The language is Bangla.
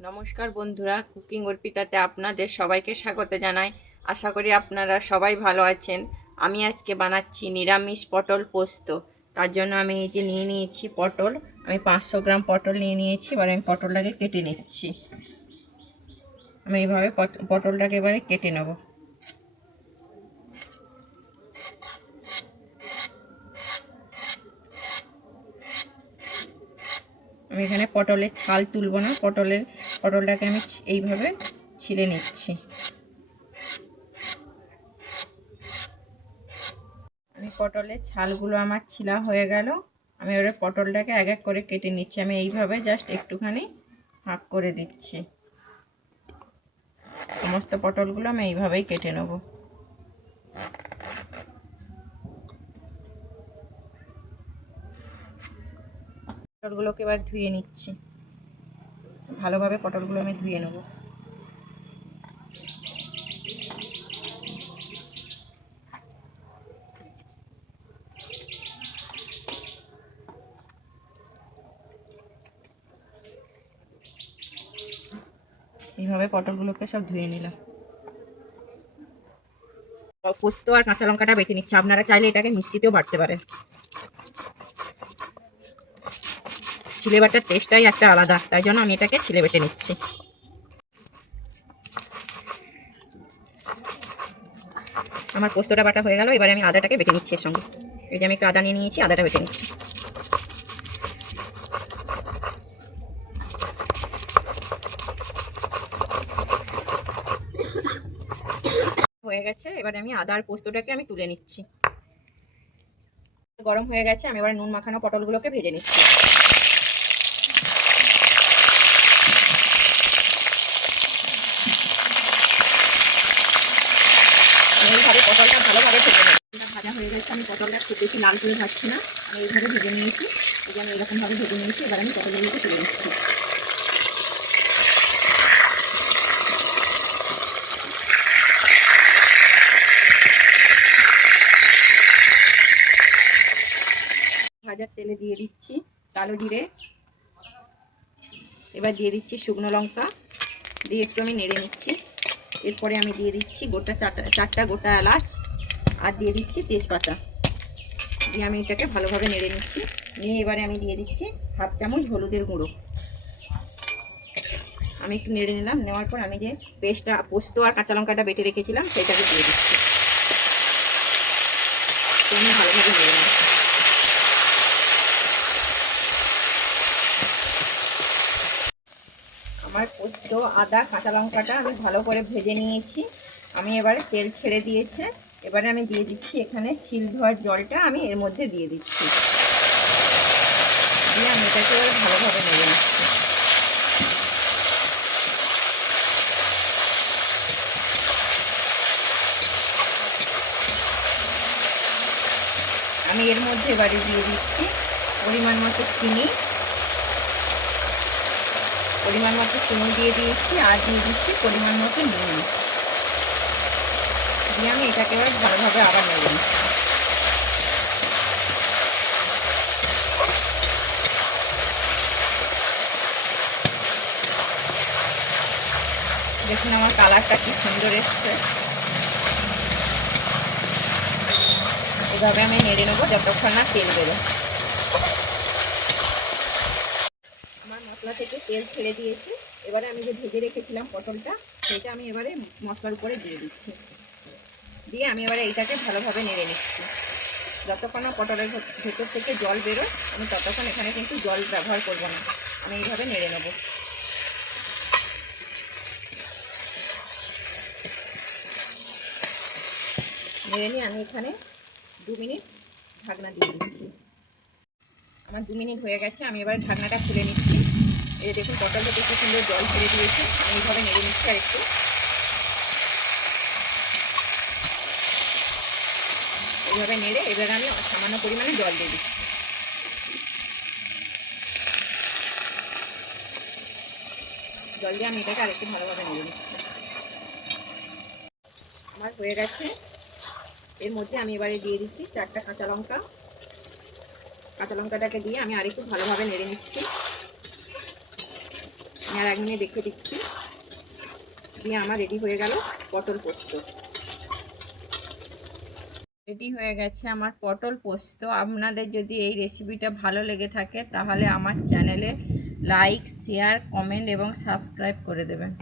নমস্কার বন্ধুরা, কুকিং অর্পিতাতে আপনাদের সবাইকে স্বাগত জানাই। আশা করি আপনারা সবাই ভালো আছেন। আমি আজকে বানাচ্ছি নিরামিষ পটল পোস্ত। তার জন্য আমি এই যে নিয়ে নিয়েছি পটল, আমি পাঁচশো গ্রাম পটল নিয়ে নিয়েছি, এবার আমি পটলটাকে কেটে নিচ্ছি। আমি এইভাবে পট- পটলটাকে এবারে কেটে নেব। আমি এখানে পটলের ছাল তুলবো না, পটলের, পটলটাকে আমি এইভাবে ছিঁড়ে নিচ্ছি। আমি পটলের ছালগুলো আমার ছিলা হয়ে গেল। আমি এবারে পটলটাকে এক এক করে কেটে নিচ্ছি। আমি এইভাবে জাস্ট একটুখানি হাফ করে দিচ্ছি। সমস্ত পটলগুলো আমি এইভাবেই কেটে নেব। পটলগুলোকে এবার ধুয়ে নিচ্ছি। ভালোভাবে পটলগুলো আমি ধুয়ে নেব। এইভাবে পটলগুলোকে সব ধুয়ে নিলাম। পোস্ত আর কাঁচা লঙ্কাটা বেটে নিচ্ছে। আপনারা চাইলে এটাকে মিক্সিতেও বাটতে পারেন। সিলে বাটার টেস্টটাই একটা আলাদা, তাই জন্য আমি এটাকে সিলে বেটে নিচ্ছি। আমার পোস্তটা বাটা হয়ে গেল, এবারে আমি আদাটাকে বেটে নিচ্ছি এর সঙ্গে। এই যে আমি একটু আদা নিয়ে নিয়েছি, আদাটা বেটে নিচ্ছি। হয়ে গেছে, এবারে আমি আদা আর পোস্তটাকে আমি তুলে নিচ্ছি। গরম হয়ে গেছে, আমি এবার নুন মাখানো পটলগুলোকে ভেজে নিচ্ছি আমি এইভাবে পটলটা ভালোভাবে ভেজে নেব। ভাজা হয়ে গেছে, আমি পটলটা খুব বেশি লাল করে ভাজছি না। আমি এইভাবে ভেজে নিয়েছি। এই যে আমি এরকমভাবে ভেজে নিয়েছি, এবার আমি পটলগুলোকে তুলে নিচ্ছি। ভাজার তেলে দিয়ে দিচ্ছি কালো জিরে। এবার দিয়ে দিচ্ছি শুকনো লঙ্কা। দিয়ে একটু আমি নেড়ে নিচ্ছি। এরপরে আমি দিয়ে দিচ্ছি গোটা চারটা চারটা গোটা এলাচ আর দিয়ে দিচ্ছি তেজপাতা। দিয়ে আমি এটাকে ভালোভাবে নেড়ে নিচ্ছি। নিয়ে এবারে আমি দিয়ে দিচ্ছি হাফ চামচ হলুদের গুঁড়ো। আমি একটু নেড়ে নিলাম, নেওয়ার পর আমি যে পেস্টটা, পোস্ত আর কাঁচা লঙ্কাটা বেটে রেখেছিলাম সেটাকে দিয়ে দিচ্ছি। ভালোভাবে নেড়ে নিচ্ছি আমার পোস্ত, আদা, কাঁচা লঙ্কাটা আমি ভালো করে ভেজে নিয়েছি। আমি এবারে তেল ছেড়ে দিয়েছে। এবারে আমি দিয়ে দিচ্ছি এখানে শিল ধোয়ার জলটা, আমি এর মধ্যে দিয়ে দিচ্ছি। দিয়ে আমি এটাকে এবারে ভালোভাবে নেড়ে নিচ্ছি। আমি এর মধ্যে এবারে দিয়ে দিচ্ছি পরিমাণ মতো চিনি। পরিমাণ মতো চিনি দিয়ে দিয়েছি, আর দিয়ে দিচ্ছি পরিমাণ মতো নুন দিয়ে আমি এটাকে এবার ভালোভাবে আবার নেড়ে দেখুন আমার কালারটা কি সুন্দর এসছে। এভাবে আমি নেড়ে নেব, যতক্ষণ না তেল বেরো আমার মশলা থেকে তেল ছেড়ে দিয়েছে। এবারে আমি যে ভেজে রেখেছিলাম পটলটা, সেটা আমি এবারে মশলার উপরে দিয়ে দিচ্ছি। দিয়ে আমি এবারে এইটাকে ভালোভাবে নেড়ে নিচ্ছি। যতক্ষণ না পটলের ভেতর থেকে জল বেরোয়, আমি ততক্ষণ এখানে কিন্তু জল ব্যবহার করব না। আমি এইভাবে নেড়ে নেব। নেড়ে নিয়ে আমি এখানে দু মিনিট ঢাকনা দিয়ে দিচ্ছি। আমার দু মিনিট হয়ে গেছে, আমি এবার ঢাকনাটা খুলে নিচ্ছি। এই দেখুন, পটলটা দেখতে সুন্দর জল ছেড়ে দিয়েছে, আমি এইভাবে নেড়ে নিচ্ছি আর একটু। এইভাবে নেড়ে এবার আমি সামান্য পরিমাণে জল দিয়ে দিচ্ছি। জল দিয়ে আমি এটাকে আরেকটু ভালোভাবে নেড়ে নিচ্ছি। আমার হয়ে গেছে। এর মধ্যে আমি এবারে দিয়ে দিচ্ছি চারটা কাঁচা লঙ্কা। কাঁচা লঙ্কাটাকে দিয়ে আমি আরেকটু ভালোভাবে নেড়ে নিচ্ছি। আর এক মিনিট রেখে দিচ্ছি। দিয়ে আমার রেডি হয়ে গেল পটল পোস্ত। রেডি হয়ে গেছে আমার পটল পোস্ত। আপনাদের যদি এই রেসিপিটা ভালো লেগে থাকে, তাহলে আমার চ্যানেলে লাইক শেয়ার কমেন্ট এবং সাবস্ক্রাইব করে দেবেন।